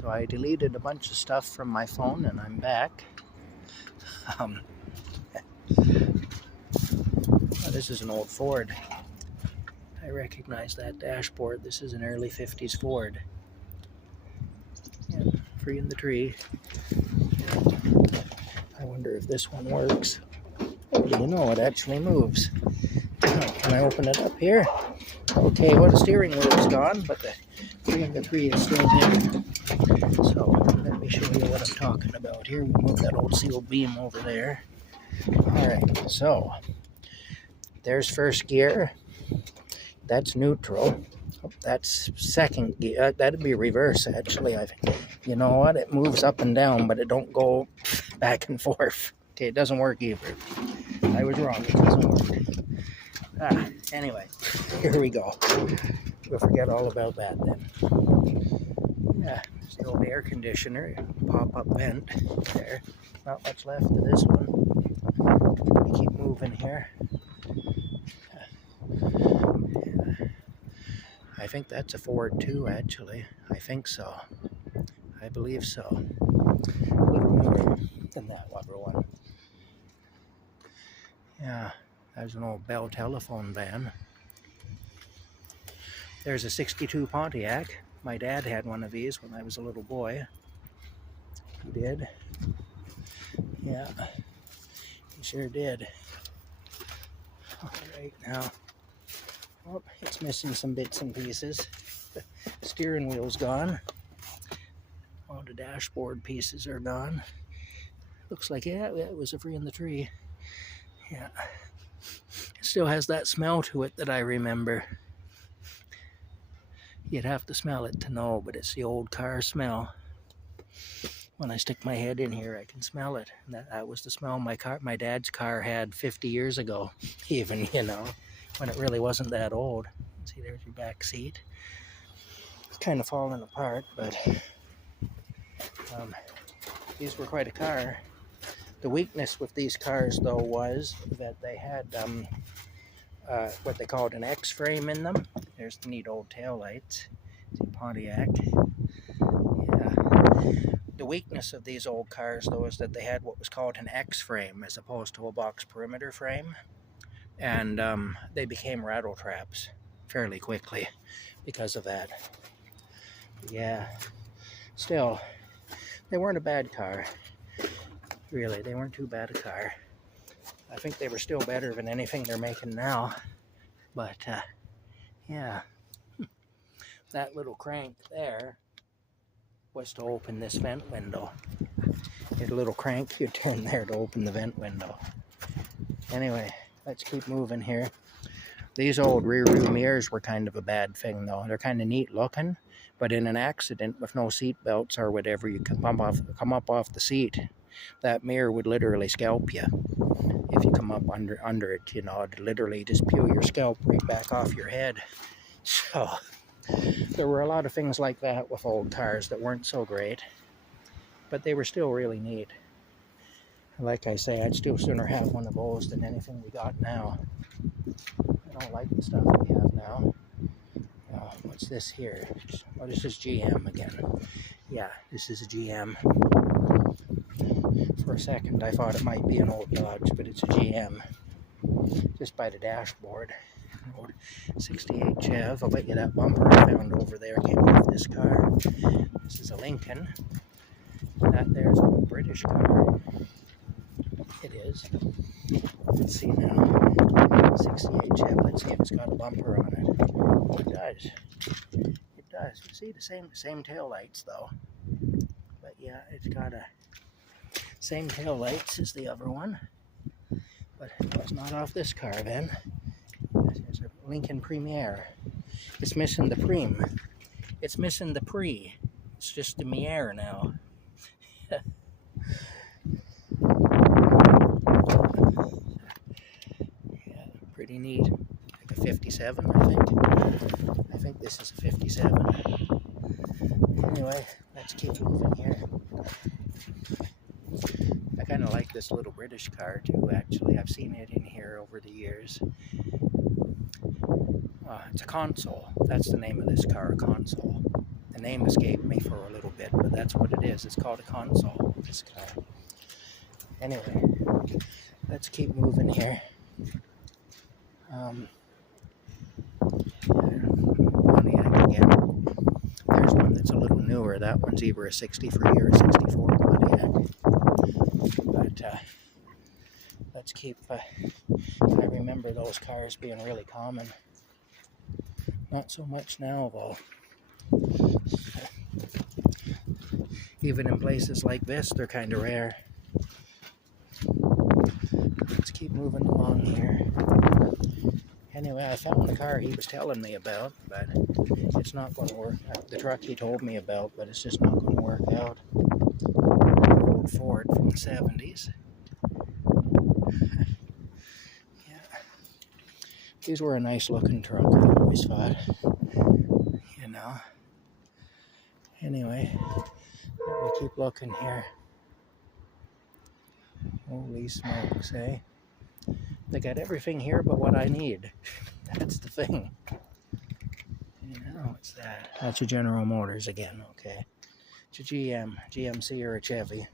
So I deleted a bunch of stuff from my phone and I'm back. This is an old Ford. I recognize that dashboard. This is an early 50s Ford. Yeah, free in the tree. I wonder if this one works. Oh, you know, it actually moves. Can I open it up here? Okay, well, the steering wheel's gone, but the free in the tree is still there. So let me show you what I'm talking about here. We move that old sealed beam over there. Alright, so there's first gear. That's neutral. That's second gear. That'd be reverse, actually. You know what? It moves up and down, but it don't go back and forth. Okay, it doesn't work either. I was wrong. It doesn't work. Anyway, here we go. We'll forget all about that then. Yeah, there's the old air conditioner. Pop-up vent there. Not much left of this one. We keep moving here. I think that's a Ford too, actually. I think so. I believe so. A little newer than that other one. Yeah, there's an old Bell telephone van. There's a 62 Pontiac. My dad had one of these when I was a little boy. He did. Yeah, he sure did. All right, now. Oh, it's missing some bits and pieces. The steering wheel's gone. All the dashboard pieces are gone. Looks like, yeah, it was a free in the tree. Yeah. It still has that smell to it that I remember. You'd have to smell it to know, but it's the old car smell. When I stick my head in here, I can smell it. That was the smell my dad's car had 50 years ago, even, you know, when it really wasn't that old. See, there's your back seat. It's kind of falling apart, but these were quite a car. The weakness with these cars, though, was that they had what they called an X-frame in them. There's the neat old taillights. See, Pontiac. Yeah. The weakness of these old cars, though, is that they had what was called an X-frame as opposed to a box perimeter frame. And they became rattle traps fairly quickly because of that. Yeah. Still, they weren't a bad car. Really, they weren't too bad a car. I think they were still better than anything they're making now. But, yeah. That little crank there was to open this vent window. You had a little crank you turn there to open the vent window. Anyway, let's keep moving here. These old rear view mirrors were kind of a bad thing, though. They're kind of neat looking, but in an accident with no seat belts or whatever, you can come up off the seat. That mirror would literally scalp you if you come up under it. You know, it'd literally just peel your scalp right back off your head. So there were a lot of things like that with old cars that weren't so great, but they were still really neat. Like I say, I'd still sooner have one of those than anything we got now. I don't like the stuff we have now. What's this here? Oh, this is GM again. Yeah, this is a GM. For a second, I thought it might be an old Dodge, but it's a GM. Just by the dashboard. Old 68 Chev. I'll bet you that bumper I found over there came off this car. This is a Lincoln. That there's a British car. It is. Let's see now. 68 Chev. Let's see if it's got a bumper on it. Oh, it does. It does. You see the same tail lights though. But yeah, it's got a same tail lights as the other one. But it's not off this car then. There's a Lincoln Premier. It's missing the Prem. It's missing the Pre. It's just the Mier now. Yeah, pretty neat. Like a 57, I think. I think this is a 57. Anyway, let's keep moving here. I kind of like this little British car too, actually. I've seen it in here over the years. It's a console. That's the name of this car, a console. The name escaped me for a little bit, but that's what it is. It's called a console, this car. Anyway, let's keep moving here. Pontiac again. There's one that's a little newer. That one's either a 63 or a 64 Pontiac. But let's keep, I remember those cars being really common. Not so much now, though. Even in places like this, they're kind of rare. Let's keep moving along here. Anyway, I found the car he was telling me about, but it's not going to work. The truck he told me about, but it's just not going to work out. Old Ford from the 70s. Yeah. These were a nice looking truck, I always thought. You know. Anyway, let me keep looking here. Holy smokes, eh? They got everything here but what I need. That's the thing. You know, what's that? That's a General Motors again, okay. It's a GMC or a Chevy.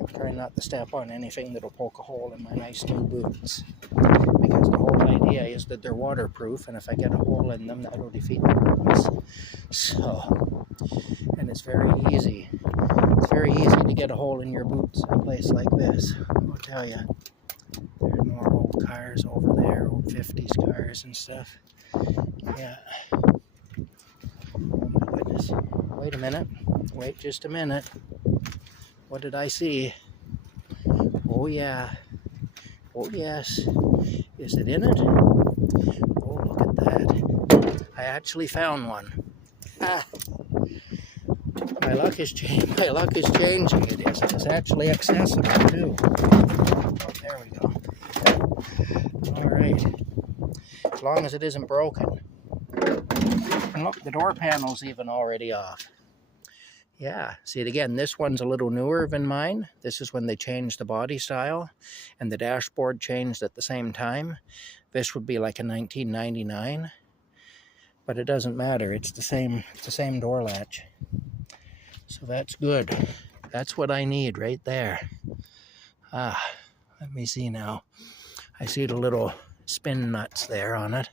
I'm trying not to step on anything that'll poke a hole in my nice new boots. Because the whole idea is that they're waterproof, and if I get a hole in them, that'll defeat the purpose. So, and it's very easy. It's very easy to get a hole in your boots in a place like this. I'll tell you. There are more old cars over there, old 50s cars and stuff. Yeah. Oh my goodness. Wait a minute. Wait just a minute. What did I see? Oh yeah. Oh yes. Is it in it? Oh, look at that. I actually found one. Ah. My luck is changing. My luck is changing. It is. It's actually accessible too. Oh, there we go. All right. As long as it isn't broken. And look, the door panel's even already off. Yeah, see it again, this one's a little newer than mine. This is when they changed the body style, and the dashboard changed at the same time. This would be like a 1999, but it doesn't matter. It's the same door latch. So that's good. That's what I need right there. Ah, let me see now. I see the little spin nuts there on it.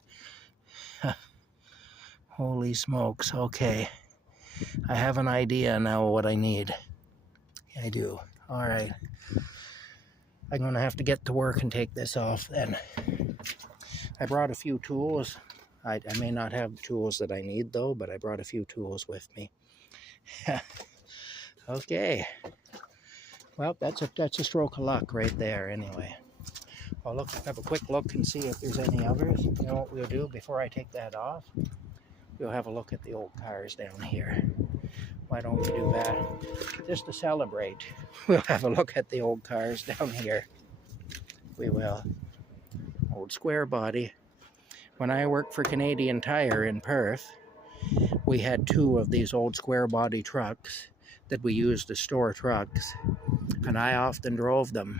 Holy smokes, okay. I have an idea now of what I need. I do. All right. I'm going to have to get to work and take this off then. I brought a few tools. I may not have the tools that I need though, but I brought a few tools with me. Okay. Well, that's a stroke of luck right there anyway. I'll have a quick look and see if there's any others. You know what we'll do before I take that off? We'll have a look at the old cars down here. Why don't we do that? Just to celebrate, we'll have a look at the old cars down here. We will. Old square body. When I worked for Canadian Tire in Perth, we had two of these old square body trucks that we used to store trucks, and I often drove them.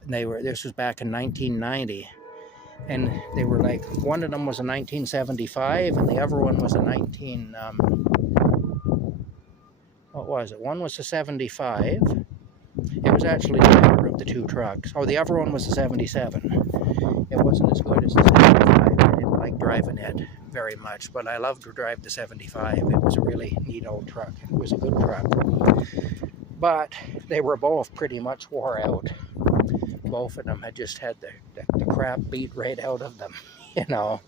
And this was back in 1990. And they were like, one of them was a 1975 and the other one was a what was it? One was a 75. It was actually the better of the two trucks. Oh, the other one was a 77. It wasn't as good as the 75. I didn't like driving it very much, but I loved to drive the 75. It was a really neat old truck. It was a good truck. But they were both pretty much wore out. Both of them had just had the crap beat right out of them, you know,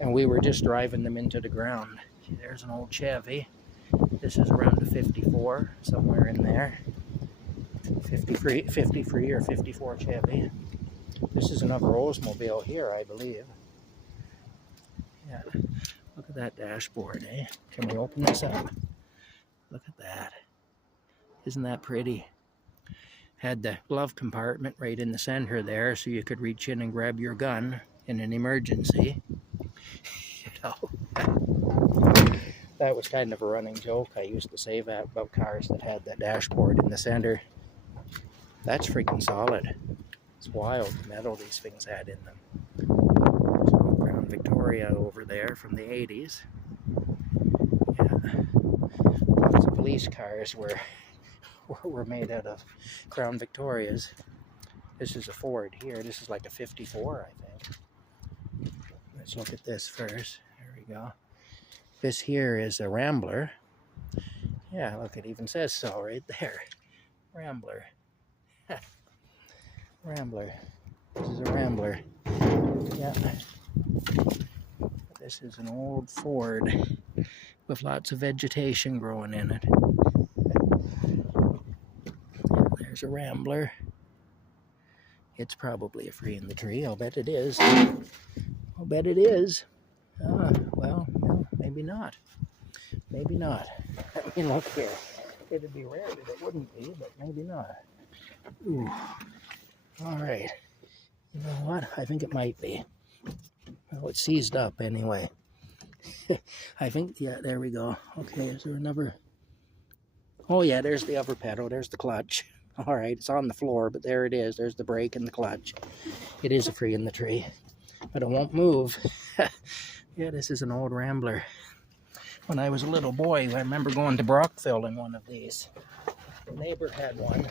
and we were just driving them into the ground. See, there's an old Chevy. This is around a 54, somewhere in there. 53 or 54 Chevy. This is another Oldsmobile here, I believe. Yeah, look at that dashboard, eh? Can we open this up? Look at that. Isn't that pretty? Had the glove compartment right in the center there so you could reach in and grab your gun in an emergency. You know, that was kind of a running joke. I used to say that about cars that had that dashboard in the center. That's freaking solid. It's wild the metal these things had in them. So Crown Victoria over there from the 80s. Yeah. Lots of police cars were made out of Crown Victorias. This is a Ford here. This is like a 54, I think. Let's look at this first. There we go. This here is a Rambler. Yeah, look, it even says so right there. Rambler. Rambler. This is a Rambler. Yeah. This is an old Ford with lots of vegetation growing in it. There's a Rambler. It's probably a free in the tree. I'll bet it is. I'll bet it is. Well, no, maybe not. Maybe not. I mean, look here. It'd be rare that it wouldn't be, but maybe not. Ooh. All right. You know what? I think it might be. Well, it's seized up anyway. I think, yeah, there we go. Okay, is there another? Oh, yeah, there's the upper pedal. There's the clutch. All right, it's on the floor, but there it is. There's the brake and the clutch. It is a free in the tree, but it won't move. Yeah, this is an old Rambler. When I was a little boy, I remember going to Brockville in one of these. The neighbor had one,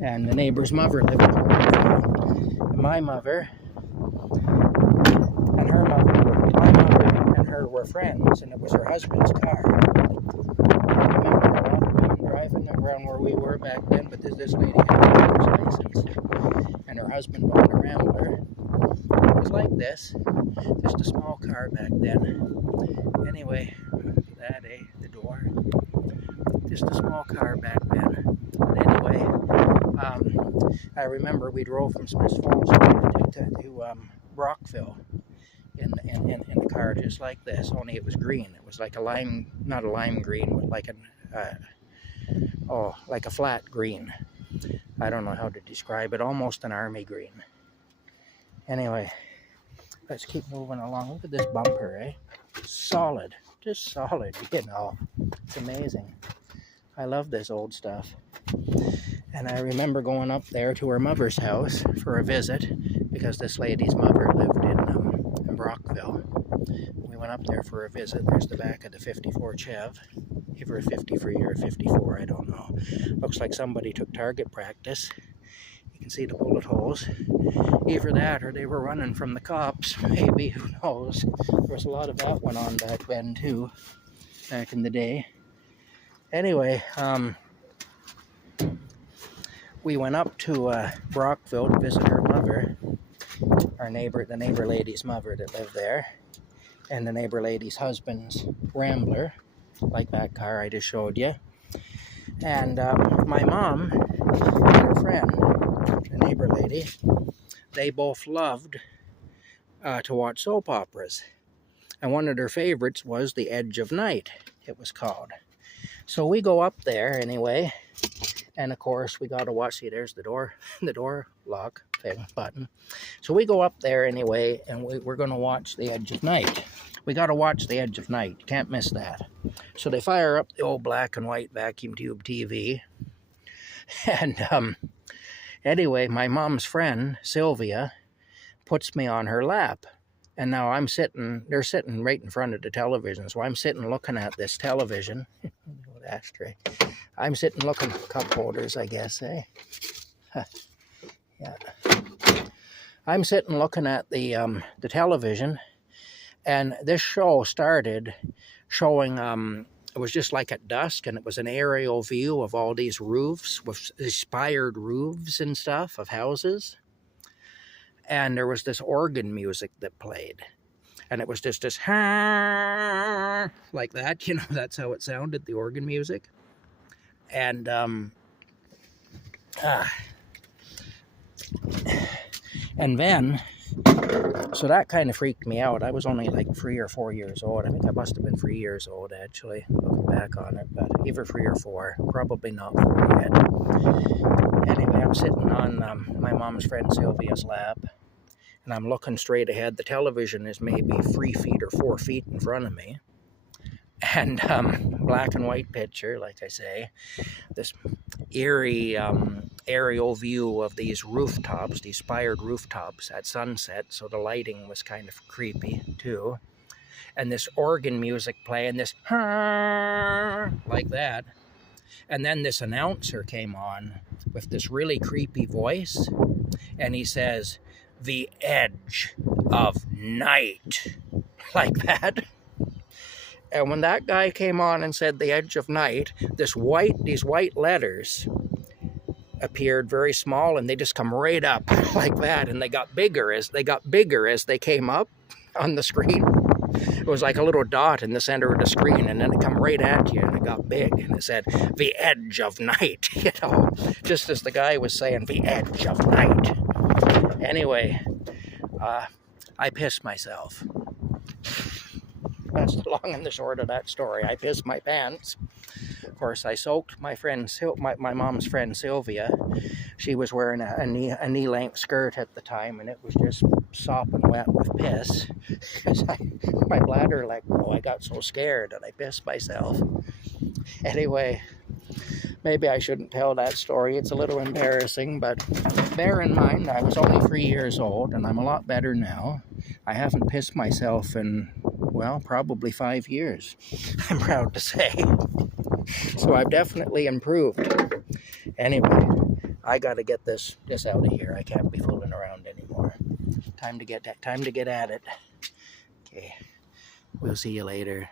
and the neighbor's mother lived in Brockville. And my mother and her mother, my mother and her were friends, and it was her husband's car. I remember a lot of women driving around where we were back then, but this lady had a driver's license, and her husband owned a Rambler. It was like this, just a small car back then. Anyway, that, the door, just a small car back then. But anyway, I remember we drove from Smiths Falls to Brockville in the car just like this, only it was green. It was like a lime, not a lime green, but like like a flat green. I don't know how to describe it, almost an army green. Anyway, let's keep moving along. Look at this bumper, eh? Solid, just solid, you know. It's amazing. I love this old stuff. And I remember going up there to her mother's house for a visit, because this lady's mother lived in Brockville. We went up there for a visit. There's the back of the 54 Chev. Either a 53 or a 54, I don't know. Looks like somebody took target practice. You can see the bullet holes. Either that or they were running from the cops. Maybe, who knows. There was a lot of that went on back then too, back in the day. Anyway, we went up to Brockville to visit her mother, the neighbor lady's mother that lived there, and the neighbor lady's husband's Rambler, like that car I just showed you. And my mom and her friend, the neighbor lady, they both loved to watch soap operas. And one of their favorites was The Edge of Night, it was called. So we go up there anyway, and of course we got to watch, see there's the door lock thing, button. So we go up there anyway, and we're going to watch The Edge of Night. We got to watch The Edge of Night, you can't miss that. So they fire up the old black and white vacuum tube TV, and anyway, my mom's friend, Sylvia, puts me on her lap. And now they're sitting right in front of the television. So I'm sitting looking at this television. Ashtray. I'm sitting looking at cup holders, I guess, eh? Yeah. I'm sitting looking at the television. And this show started showing, it was just like at dusk, and it was an aerial view of all these roofs, with spired roofs and stuff of houses. And there was this organ music that played. And it was just this, like that, you know, that's how it sounded, the organ music. And, and then, so that kind of freaked me out. I was only like 3 or 4 years old. I think I must have been 3 years old, actually, looking back on it. But either 3 or 4, probably not 4 yet. Anyway, I'm sitting on my mom's friend Sylvia's lap, and I'm looking straight ahead. The television is maybe 3 feet or 4 feet in front of me. And black and white picture, like I say. This eerie aerial view of these rooftops, these spired rooftops at sunset, so the lighting was kind of creepy too. And this organ music playing, this like that. And then this announcer came on with this really creepy voice, and he says, "The edge of night," like that. And when that guy came on and said the edge of night, these white letters appeared very small, and they just come right up like that, and they got bigger as they came up on the screen. It was like a little dot in the center of the screen, and then it come right at you, and it got big, and it said, "The edge of night," you know, just as the guy was saying, "The edge of night." Anyway, I pissed myself. That's the long and the short of that story. I pissed my pants. Of course, I soaked my mom's friend Sylvia. She was wearing a knee-length skirt at the time, and it was just sopping wet with piss. Because my bladder let go. I got so scared and I pissed myself. Anyway, maybe I shouldn't tell that story. It's a little embarrassing, but bear in mind I was only 3 years old, and I'm a lot better now. I haven't pissed myself in, well, probably 5 years, I'm proud to say. So I've definitely improved. Anyway, I got to get this out of here. I can't be fooling around anymore. Time to get at it. Okay, we'll see you later.